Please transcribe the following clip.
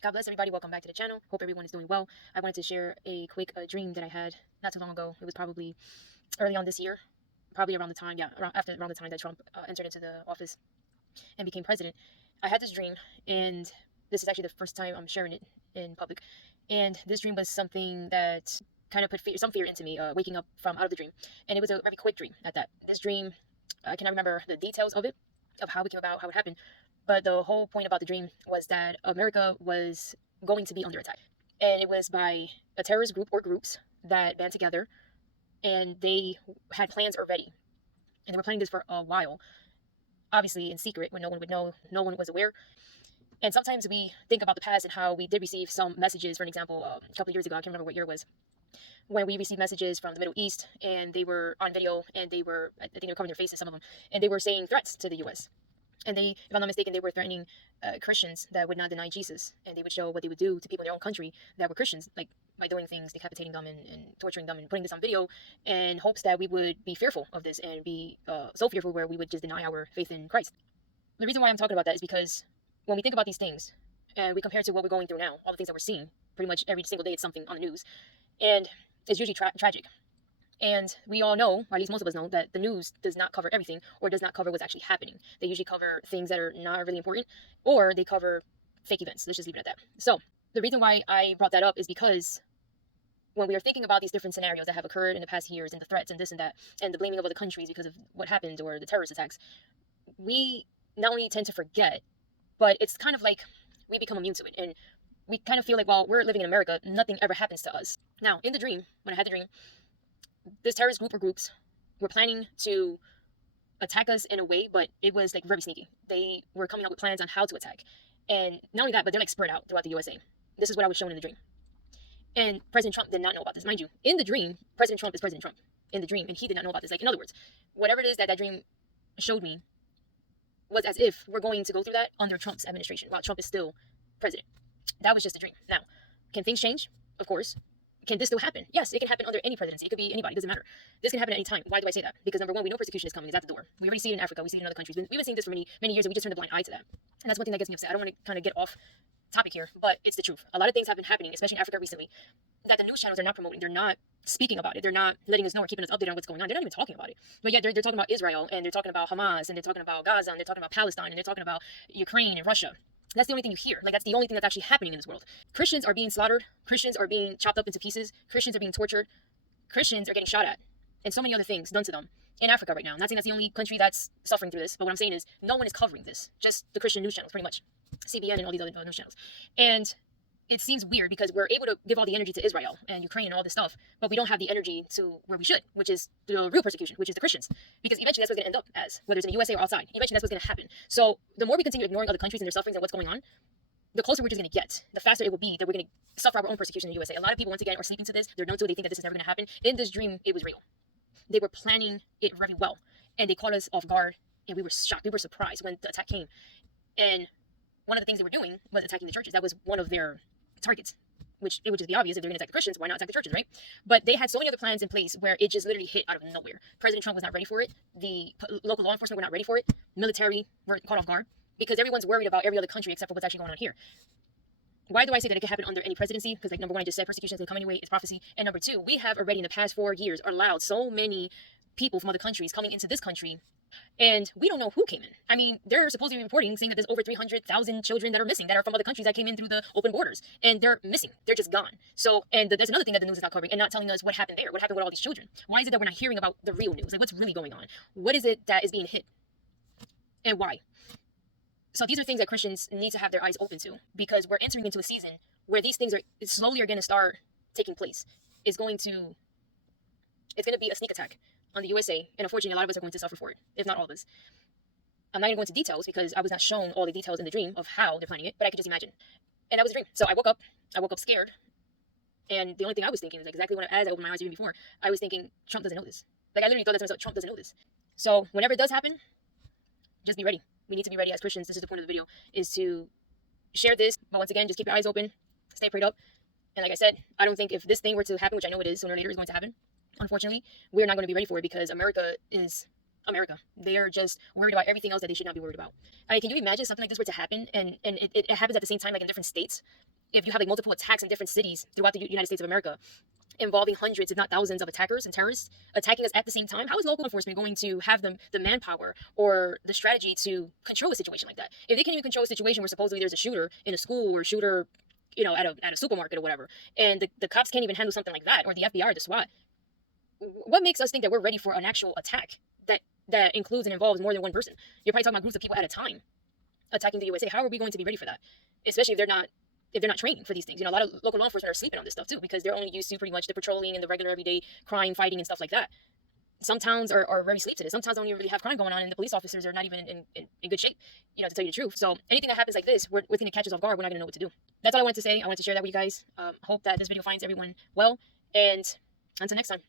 God bless everybody. Welcome back to the channel. Hope everyone is doing well. I wanted to share a quick dream that I had not too long ago. It was probably early on this year, probably around the time, around the time that Trump entered into the office and became president. I had this dream, and this is actually the first time I'm sharing it in public. And this dream was something that kind of put some fear into me, waking up from out of the dream. And it was a very quick dream at that. This dream, I cannot remember the details of it, of how it came about, how it happened. But the whole point about the dream was that America was going to be under attack. And it was by a terrorist group or groups that band together, and they had plans already. And they were planning this for a while, obviously in secret, when no one would know, no one was aware. And sometimes we think about the past and how we did receive some messages. For an example, a couple of years ago, I can't remember what year it was, when we received messages from the Middle East, and they were on video, and I think they were covering their faces, some of them, and they were saying threats to the U.S. And they, if I'm not mistaken, they were threatening Christians that would not deny Jesus, and they would show what they would do to people in their own country that were Christians, like by doing things, decapitating them and torturing them and putting this on video, in hopes that we would be fearful of this and be so fearful where we would just deny our faith in Christ. The reason why I'm talking about that is because when we think about these things and we compare it to what we're going through now, all the things that we're seeing, pretty much every single day it's something on the news, and it's usually tragic. And we all know, or at least most of us know, that the news does not cover everything or does not cover what's actually happening. They usually cover things that are not really important, or they cover fake events. Let's just leave it at that. So the reason why I brought that up is because when we are thinking about these different scenarios that have occurred in the past years, and the threats and this and that, and the blaming of other countries because of what happened or the terrorist attacks, we not only tend to forget, but it's kind of like we become immune to it. And we kind of feel like, well, we're living in America, nothing ever happens to us. Now, in the dream, when I had the dream, this terrorist group or groups were planning to attack us in a way, but it was like very sneaky. They were coming up with plans on how to attack. And not only that, but they're like spread out throughout the USA. This is what I was shown in the dream. And President Trump did not know about this. Mind you, in the dream, President Trump is President Trump in the dream, and he did not know about this. Like, in other words, whatever it is that dream showed me was as if we're going to go through that under Trump's administration while Trump is still president. That was just a dream. Now, can things change? Of course. Can this still happen? Yes, it can happen under any presidency. It could be anybody. It doesn't matter. This can happen at any time. Why do I say that? Because number one, we know persecution is coming. It's at the door. We already see it in Africa. We see it in other countries. We've been seeing this for many, many years, and we just turn a blind eye to that. And that's one thing that gets me upset. I don't want to kind of get off topic here, but it's the truth. A lot of things have been happening, especially in Africa recently, that the news channels are not promoting. They're not speaking about it. They're not letting us know or keeping us updated on what's going on. They're not even talking about it. But yet they're talking about Israel, and they're talking about Hamas, and they're talking about Gaza, and they're talking about Palestine, and they're talking about Ukraine and Russia. That's the only thing you hear. Like, that's the only thing that's actually happening in this world. Christians are being slaughtered. Christians are being chopped up into pieces. Christians are being tortured. Christians are getting shot at. And so many other things done to them in Africa right now. I'm not saying that's the only country that's suffering through this, but what I'm saying is no one is covering this. Just the Christian news channels, pretty much. CBN and all these other news channels. And it seems weird because we're able to give all the energy to Israel and Ukraine and all this stuff, but we don't have the energy to where we should, which is the real persecution, which is the Christians. Because eventually that's what's going to end up as, whether it's in the USA or outside. Eventually that's what's going to happen. So the more we continue ignoring other countries and their sufferings and what's going on, the closer we're just going to get, the faster it will be that we're going to suffer our own persecution in the USA. A lot of people, once again, are sleeping to this. They're known to it. They think that this is never going to happen. In this dream, it was real. They were planning it very well, and they caught us off guard, and we were shocked. We were surprised when the attack came. And one of the things they were doing was attacking the churches. That was one of their targets, which it would just be obvious if they're going to attack the Christians, why not attack the churches, right? But they had so many other plans in place where it just literally hit out of nowhere. President Trump was not ready for it. The local law enforcement were not ready for it. Military were caught off guard because everyone's worried about every other country except for what's actually going on here. Why do I say that it can happen under any presidency? Because, like, number one, I just said persecution is going to come anyway. It's prophecy. And number two, we have already in the past 4 years allowed so many people from other countries coming into this country, and we don't know who came in. I mean, they're supposedly reporting saying that there's over 300,000 children that are missing, that are from other countries that came in through the open borders, and they're missing. They're just gone. So, and there's another thing that the news is not covering and not telling us what happened there. What happened with all these children? Why is it that we're not hearing about the real news? Like, what's really going on? What is it that is being hit, and why? So these are things that Christians need to have their eyes open to, because we're entering into a season where these things are slowly going to start taking place. It's going to be a sneak attack on the USA, and unfortunately, a lot of us are going to suffer for it, if not all of us. I'm not going to go into details because I was not shown all the details in the dream of how they're planning it, but I could just imagine. And that was a dream. So I woke up scared, and the only thing I was thinking was exactly as I opened my eyes even before, I was thinking, Trump doesn't know this. Like, I literally thought that to myself, Trump doesn't know this. So whenever it does happen, just be ready. We need to be ready as Christians. This is the point of the video, is to share this. But once again, just keep your eyes open, stay prayed up. And like I said, I don't think if this thing were to happen, which I know it is, sooner or later is going to happen, unfortunately, we're not going to be ready for it because America is America. They are just worried about everything else that they should not be worried about. Can you imagine something like this were to happen and it happens at the same time, like in different states? if you have like multiple attacks in different cities throughout the United States of America, involving hundreds, if not thousands, of attackers and terrorists attacking us at the same time, how is local enforcement going to have the manpower or the strategy to control a situation like that? If they can't even control a situation where supposedly there's a shooter in a school or a shooter, at a supermarket or whatever, and the cops can't even handle something like that, or the FBI or the SWAT, what makes us think that we're ready for an actual attack that includes and involves more than one person? You're probably talking about groups of people at a time attacking the USA. How are we going to be ready for that? Especially if they're not training for these things. A lot of local law enforcement are sleeping on this stuff too, because they're only used to pretty much the patrolling and the regular everyday crime fighting and stuff like that. Some towns are very sleep to this. Some towns don't even really have crime going on, and the police officers are not even in good shape, to tell you the truth. So anything that happens like this, within it catches off guard, we're not going to know what to do. That's all I wanted to say. I wanted to share that with you guys. Hope that this video finds everyone well, and until next time.